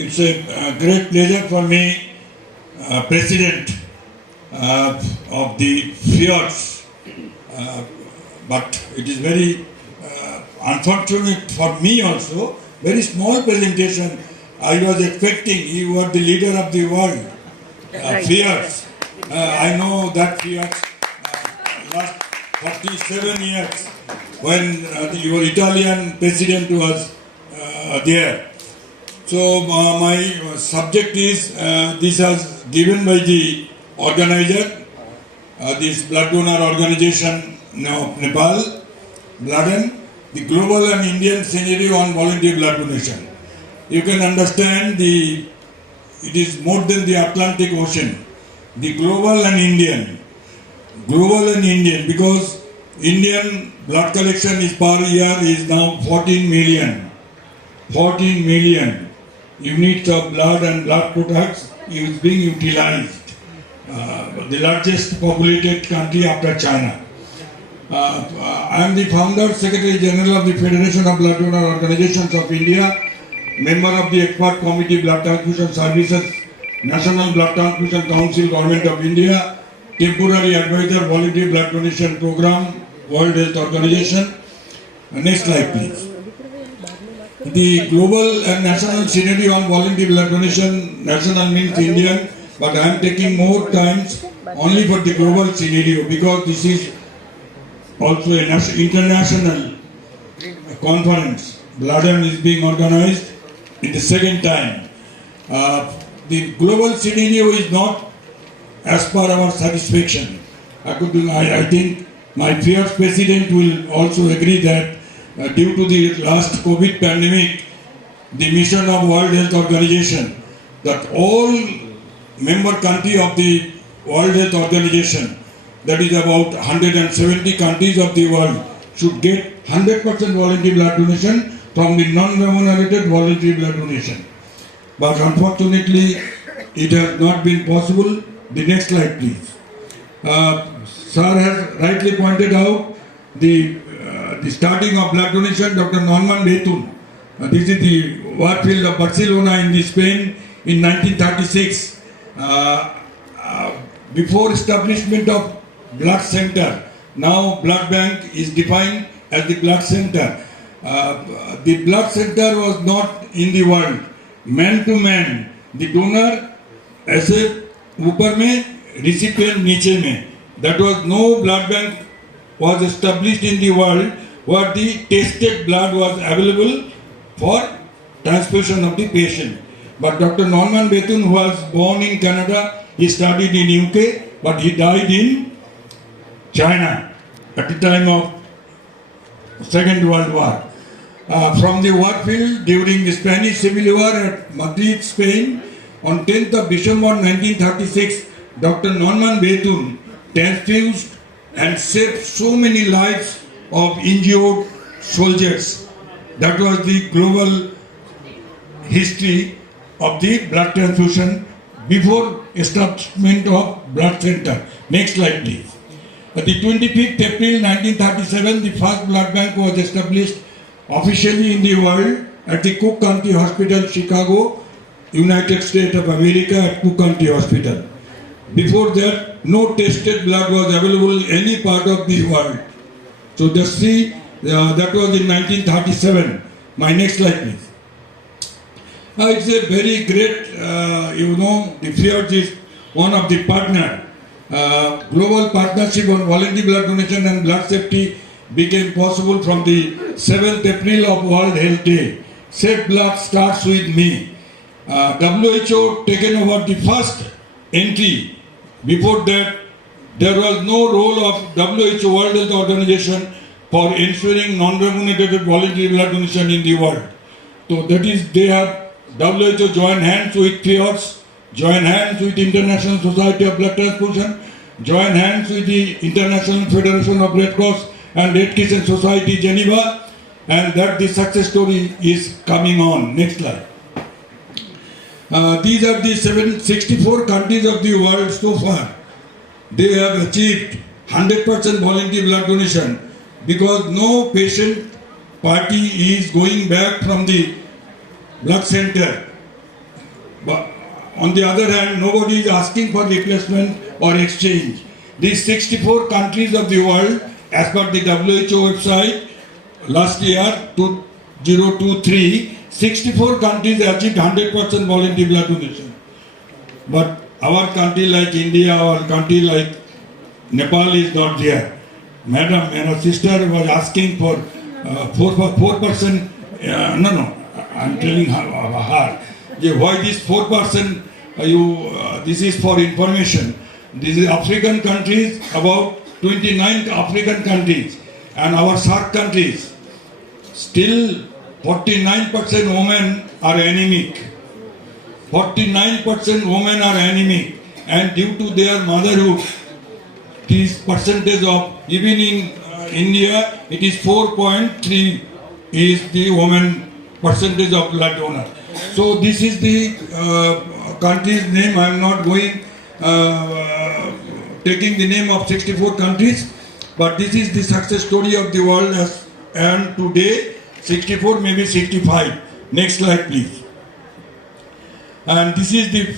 It's a great pleasure for me, President of the FIOTS, but it is very unfortunate for me also, very small presentation. I was expecting you were the leader of the world, FIOTS. I know that FIOTS last 47 years when your Italian president was there. So my subject is, this was given by the organizer, this blood donor organization of Nepal, Blood, the global and Indian scenario on voluntary blood donation. You can understand it is more than the Atlantic Ocean, the global and Indian, because Indian blood collection is per year is now 14 million units of blood and blood products is being utilized. The largest populated country after China. I am the founder, Secretary General of the Federation of Blood Donor Organizations of India, member of the Expert Committee Blood Transfusion Services, National Blood Transfusion Council, Government of India, temporary advisor, Voluntary Blood Donation Program, World Health Organization. Next slide, please. The global and national scenario on voluntary blood donation, national means Indian, but I am taking more times only for the global scenario because this is also an international conference. Blood is being organized in the second time. The global scenario is not as per our satisfaction. I think my FIOTS president will also agree that due to the last COVID pandemic, the mission of World Health Organization, that all member country of the World Health Organization, that is about 170 countries of the world, should get 100% voluntary blood donation from the non-remunerated voluntary blood donation. But unfortunately, it has not been possible. The next slide, please. Sir has rightly pointed out the starting of blood donation, Dr. Norman Bethune. This is the war field of Barcelona in Spain in 1936. Before establishment of blood center, now blood bank is defined as the blood center. The blood center was not in the world. Man to man, the donor ऐसे ऊपर में, recipient नीचे में. That was no blood bank was established in the world where the tested blood was available for transfusion of the patient. But Dr. Norman Bethune, who was born in Canada, he studied in UK, but he died in China at the time of Second World War. From the war field during the Spanish Civil War at Madrid, Spain, on 10th of December 1936, Dr. Norman Bethune transfused and saved so many lives of injured soldiers. That was the global history of the blood transfusion before establishment of blood center. Next slide, please. At the 25th April 1937, the first blood bank was established officially in the world at the Cook County Hospital, Chicago, United States of America, at Cook County Hospital. Before that, no tested blood was available in any part of the world. So just see, that was in 1937. My next slide, please. It's a very great, the FIOTS is one of the partner. Global partnership on voluntary blood donation and blood safety became possible from the 7th April of World Health Day. Safe blood starts with me. WHO taken over the first entry. Before that, there was no role of WHO, World Health Organization, for ensuring non-remunerated voluntary blood donation in the world. So that is, they have WHO join hands with FIOTS, join hands with International Society of Blood Transfusion, join hands with the International Federation of Red Cross and Red Crescent Society, Geneva, and that the success story is coming on. Next slide. These are the 64 countries of the world so far. They have achieved 100% voluntary blood donation because no patient party is going back from the blood center But on the other hand, nobody is asking for replacement or exchange. These 64 countries of the world, as per the WHO website, last year, 2023, 64 countries achieved 100% voluntary blood donation. But our country like India, our country like Nepal is not there. Madam and her sister was asking for 4%. I'm telling her. Why this 4%? This is for information. This is African countries, about 29 African countries, and our SAARC countries. Still, 49% women are anemic. 49% women are anemic, and due to their motherhood, this percentage of, even in India, it is 4.3 is the woman percentage of blood donor. So this is the country's name. I am not going taking the name of 64 countries, but this is the success story of the world, and today 64, maybe 65. Next slide, please. And this is the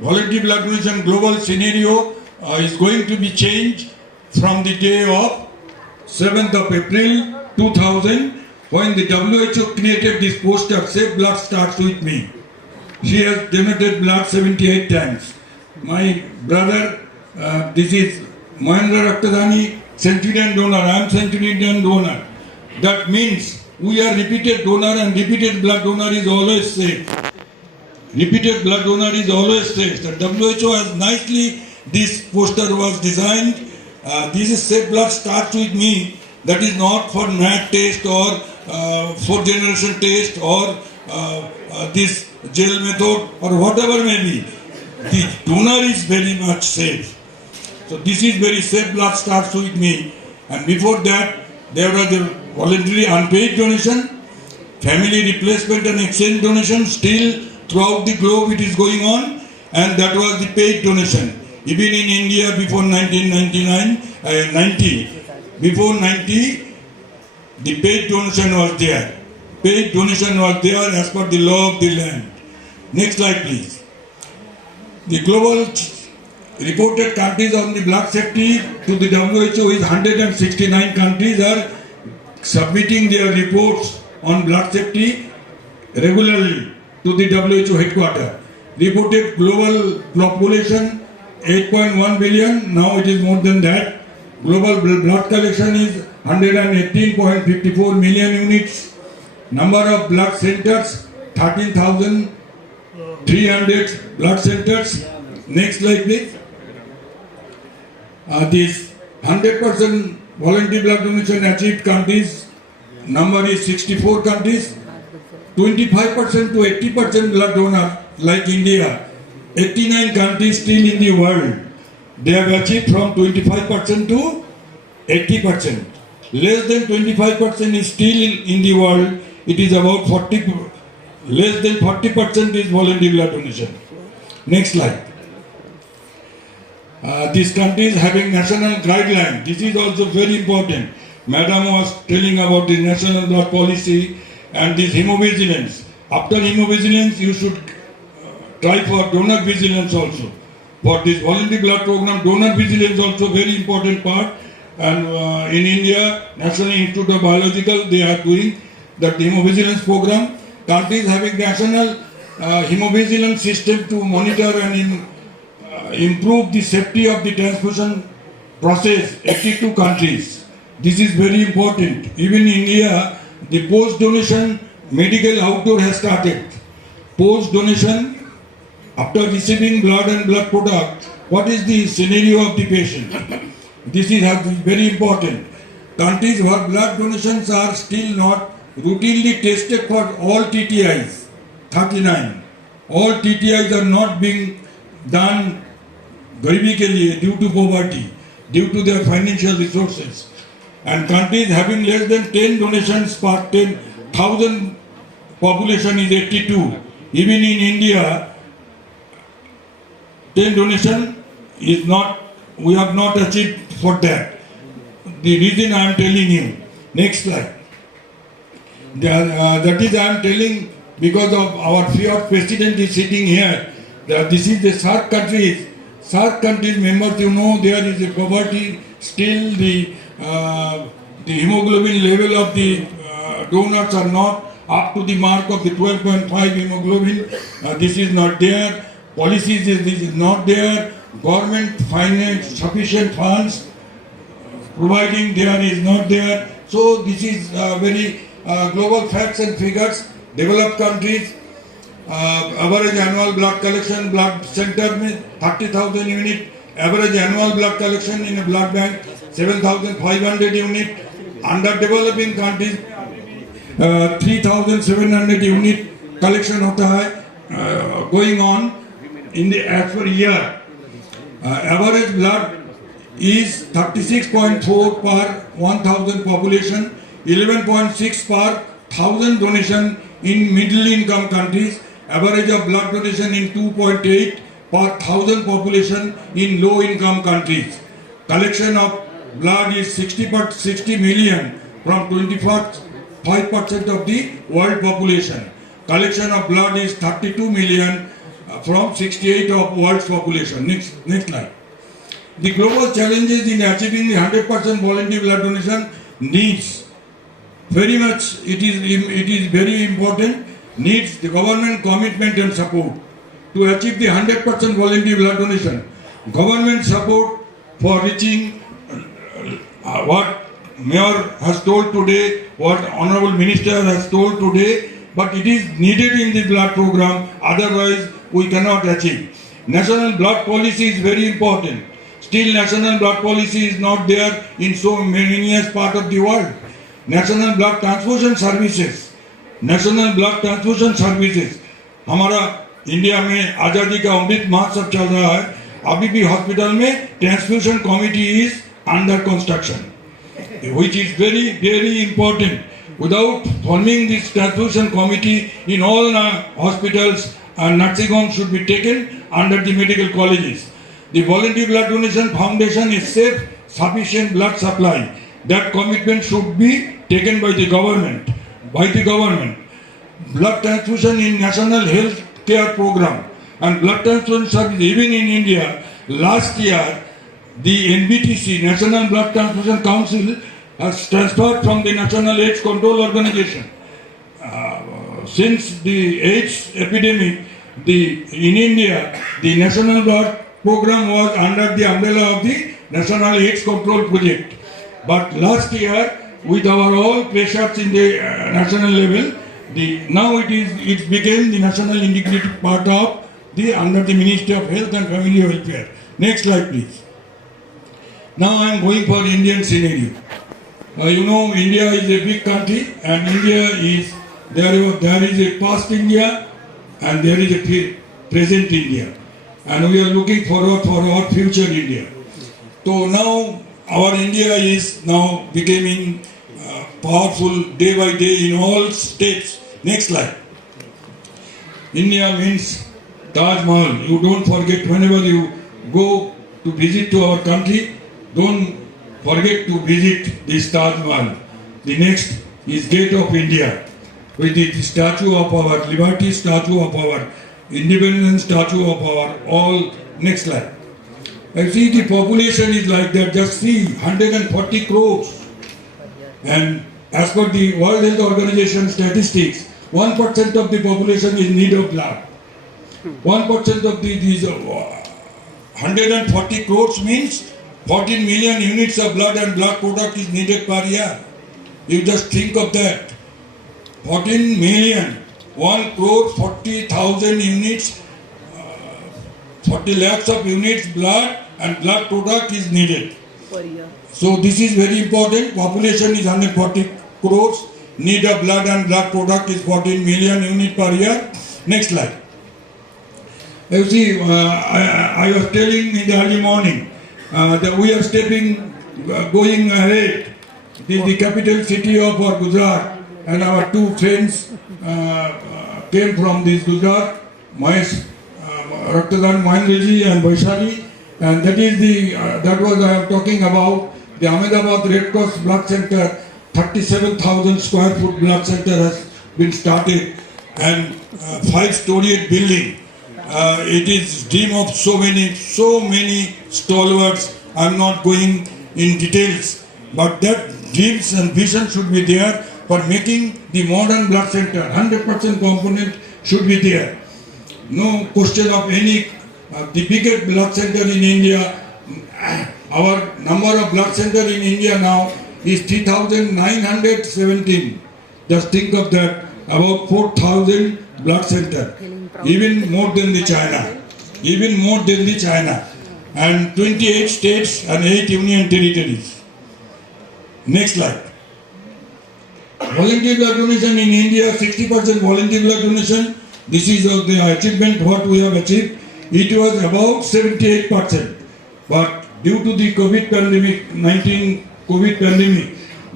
voluntary blood donation global scenario is going to be changed from the day of 7th of April 2000, when the WHO created this poster, "Save Blood Starts With Me." She has donated blood 78 times. My brother, this is Mahendra Raktadani, centurion donor. I am centurion donor. That means we are repeated donor, and repeated blood donor is always safe. Repeated blood donor is always safe. The WHO has nicely, this poster was designed. This is "Save Blood Starts With Me." That is not for NAT test or fourth generation test or this gel method or whatever may be. The donor is very much safe. So this is very safe. Blood starts with me. And before that, there was the voluntary unpaid donation, family replacement and exchange donation. Still throughout the globe it is going on, and that was the paid donation. Even in India before 90, before 90, the paid donation was there. Paid donation was there as per the law of the land. Next slide, please. The global reported countries on the blood safety to the WHO is 169 countries are submitting their reports on blood safety regularly to the WHO headquarters. Reported global population 8.1 billion, now it is more than that. Global blood collection is 118.54 million units. Number of blood centers 13,300 blood centers. Next slide, please. This 100% voluntary blood donation achieved countries number is 64 countries. 25% to 80% blood donor like India. 89 countries still in the world. They have achieved from 25% to 80%. Less than 25% is still in the world. It is about 40. Less than 40% is voluntary blood donation. Next slide. These countries having national guidelines. This is also very important. Madam was telling about the national blood policy and this hemovigilance. After hemovigilance, you should try for donor vigilance also. For this voluntary blood program, donor vigilance also very important part. And in India, National Institute of Biological, they are doing that hemovigilance program. Countries having national hemovigilance system to monitor and improve the safety of the transfusion process. 82 countries. This is very important. Even in India, the post-donation medical outdoor has started. Post-donation, after receiving blood and blood product, what is the scenario of the patient? This is very important. Countries where blood donations are still not routinely tested for all TTIs, 39. All TTIs are not being done garibi ke liye due to poverty, due to their financial resources. And countries having less than 10 donations per 10,000 population is 82. Even in India, 10 donation is not, we have not achieved for that. The reason I am telling you. Next slide. That is I am telling because of our fiat president is sitting here. This is the SAARC countries. SAARC countries members, you know, there is a poverty. Still, the hemoglobin level of the donors are not up to the mark of the 12.5 hemoglobin. This is not there. Policies this is not there. Government finance sufficient funds providing there is not there. So this is very global facts and figures. Developed countries, average annual blood collection, blood center में 30,000 unit, average annual blood collection in a blood bank 7,500 unit. Underdeveloping countries 3,700 unit collection होता है going on in the as per year. Average blood is 36.4 per 1,000 population, 11.6 per 1,000 donation in middle income countries, average of blood donation in 2.8 per 1,000 population in low income countries. Collection of blood is 60 million from 25% of the world population. Collection of blood is 32 million from 68 of world's population. Next slide. The global challenges in achieving the 100% voluntary blood donation needs very much, it is very important, needs the government commitment and support to achieve the 100% voluntary blood donation. Government support for reaching what Mayor has told today, what Honorable Minister has told today, but it is needed in the blood program, otherwise we cannot achieve. National blood policy is very important. Still national blood policy is not there in so many parts of the world. National blood transfusion services, हमारा India में आज़ादी का अमृत महोत्सव चल रहा है. अभी भी hospital में transfusion committee is under construction, which is very important. Without forming this transfusion committee in all hospitals and nursing homes should be taken under the medical colleges. The Voluntary Blood Donation Foundation is safe, sufficient blood supply. That commitment should be taken by the government. Blood transfusion in National Health Care Program and blood transfusion service even in India. Last year, the NBTC, National Blood Transfusion Council, has transferred from the National AIDS Control Organization. Since the AIDS epidemic, in India, the National Blood Program was under the umbrella of the National AIDS Control Project. But last year, with our all pressures in the national level, now it became the national integrated part of under the Ministry of Health and Family Welfare. Next slide, please. Now I am going for Indian scenario. You know, India is a big country, and India is there is a past India and there is a present India, and we are looking forward for our future India. So now our India is now becoming powerful day by day in all states. Next slide. India means Taj Mahal. You don't forget, whenever you go to visit to our country, don't forget to visit this Taj Mahal. The next is Gate of India, with the statue of our liberty, statue of our independence, statue of our all. Next slide. I see the population is like that. Just see, 140 crores. And as per the World Health Organization statistics, 1% of the population is in need of blood. 1% of these 140 crores means 14 million units of blood and blood product is needed per year. You just think of that. 14 million, 1 crore 40,000 units, 40 lakhs of units blood and blood product is needed. So this is very important. Population is 140 crores. Need of blood and blood product is 14 million units per year. Next slide. You see, I was telling in the early morning that we are going ahead. The capital city of our Gujarat, and our two friends came from this Gujarat, Mahesh Raktadan Mahendraji and Vaishali, and that was I am talking about the Ahmedabad Red Cross Blood Center. 37,000 square foot blood center has been started. and five-storied building. It is dream of so many stalwarts. I am not going in details, but that dreams and vision should be there for making the modern blood center. 100% component should be there. No question of any. The biggest blood center in India. Our number of blood center in India now is 3,917. Just think of that. About 4,000 blood center. Even more than the China. Even more than the China. And 28 states and 8 union territories. Next slide. Volunteer blood donation in India, 60% volunteer blood donation. This is the achievement what we have achieved. It was about 78%. But due to the COVID pandemic,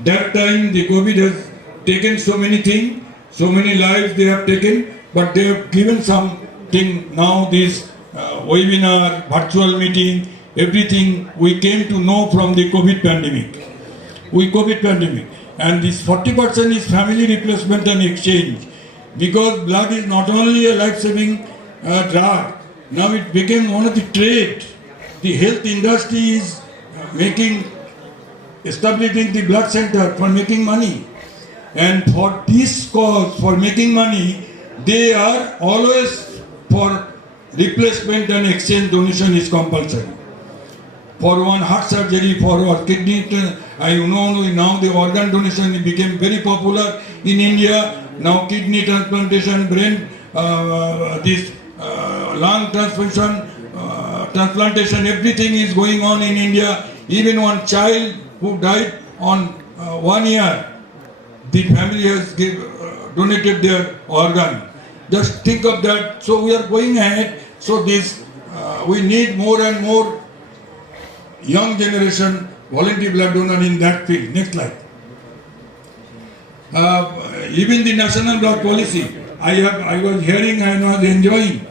that time the COVID has taken so many things, so many lives they have taken, but they have given something now, this webinar, virtual meeting, everything we came to know from the COVID pandemic. And this 40% is family replacement and exchange. Because blood is not only a life-saving drug, now it became one of the trade. The health industry is establishing the blood center for making money. And for this cause, for making money, they are always for replacement and exchange donation is compulsory. For one heart surgery, for one kidney, I know now the organ donation became very popular in India. Now kidney transplantation, brain, lung transplantation, everything is going on in India. Even one child who died on 1 year, the family has donated their organ. Just think of that. So we are going ahead. So this we need more and more young generation volunteer blood donor in that field. Next slide. Even the national blood policy, I was hearing, I was enjoying.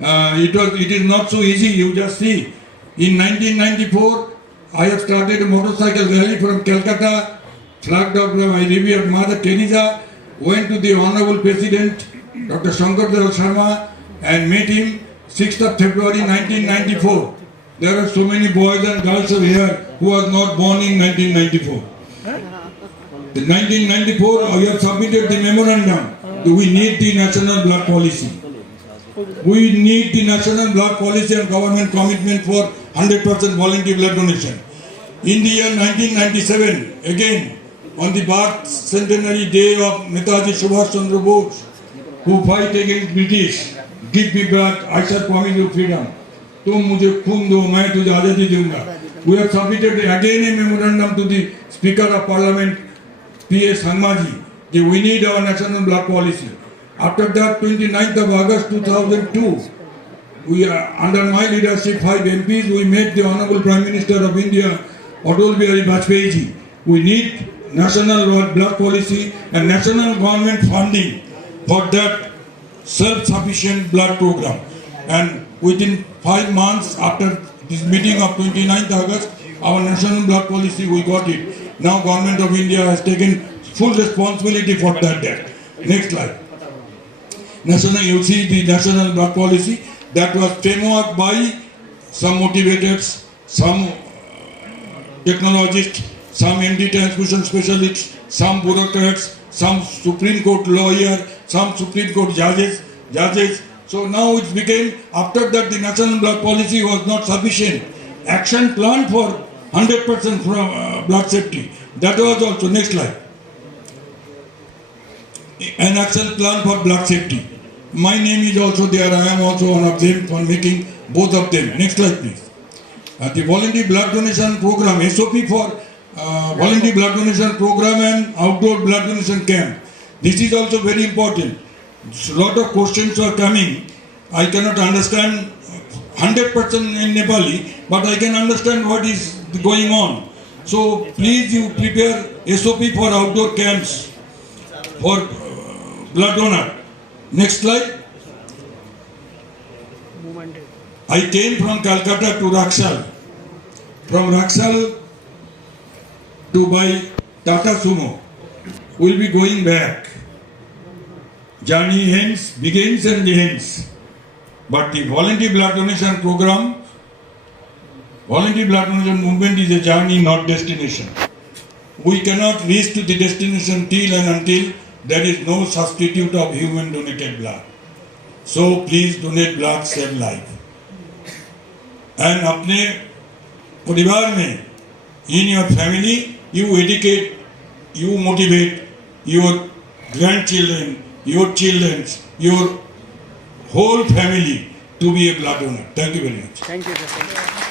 It is not so easy. You just see. In 1994, I have started a motorcycle rally from Calcutta, flagged off by Revered Mother Teresa, went to the Honorable President, Dr. Shankar Sharma, and met him 6th of February 1994. There are so many boys and girls over here who was not born in 1994. In 1994, we have submitted the memorandum. We need the national blood policy. We need the national blood policy and government commitment for 100% volunteer blood donation. In the year 1997, again, on the birth centenary day of Netaji Subhash Chandra Bose, who fight against British, give me blood, I shall promise you freedom. तुम मुझे खून दो, मैं तुझे आजादी दूंगा. We have submitted again a memorandum to the Speaker of Parliament, P.S. Hangmaji, that we need our national blood policy. After that, 29th of August 2002, we are, under my leadership, 5 MPs, we met the Honorable Prime Minister of India, Atal Bihari Vajpayee. We need national blood policy and national government funding for that self-sufficient blood program. And within 5 months after this meeting of 29th August, our national blood policy, we got it. Now Government of India has taken full responsibility for that. Next slide. National, you see the national blood policy that was framework by some motivators, some technologists, some MD transfusion specialists, some bureaucrats, some Supreme Court lawyer, some Supreme Court judges. So now it became, after that the national blood policy was not sufficient. Action plan for 100% from blood safety. That was also, next slide. An action plan for blood safety. My name is also there. I am also one of them for making both of them. Next slide, please. The volunteer blood donation program, SOP for volunteer blood donation program and outdoor blood donation camp. This is also very important. A lot of questions are coming. I cannot understand 100% in Nepali, but I can understand what is going on. So please you prepare SOP for outdoor camps for blood donor. Next slide. I came from Calcutta to Raxal. From Raxal to buy Tata Sumo. We'll be going back. journey hence begins and ends. But the voluntary blood donation program, voluntary blood donation movement is a journey, not destination. We cannot reach to the destination till and until there is no substitute of human donated blood. So please donate blood, save life. And अपने परिवार में, in your family, you educate, you motivate your grandchildren, your children, your whole family to be a blood donor. Thank you very much. Thank you.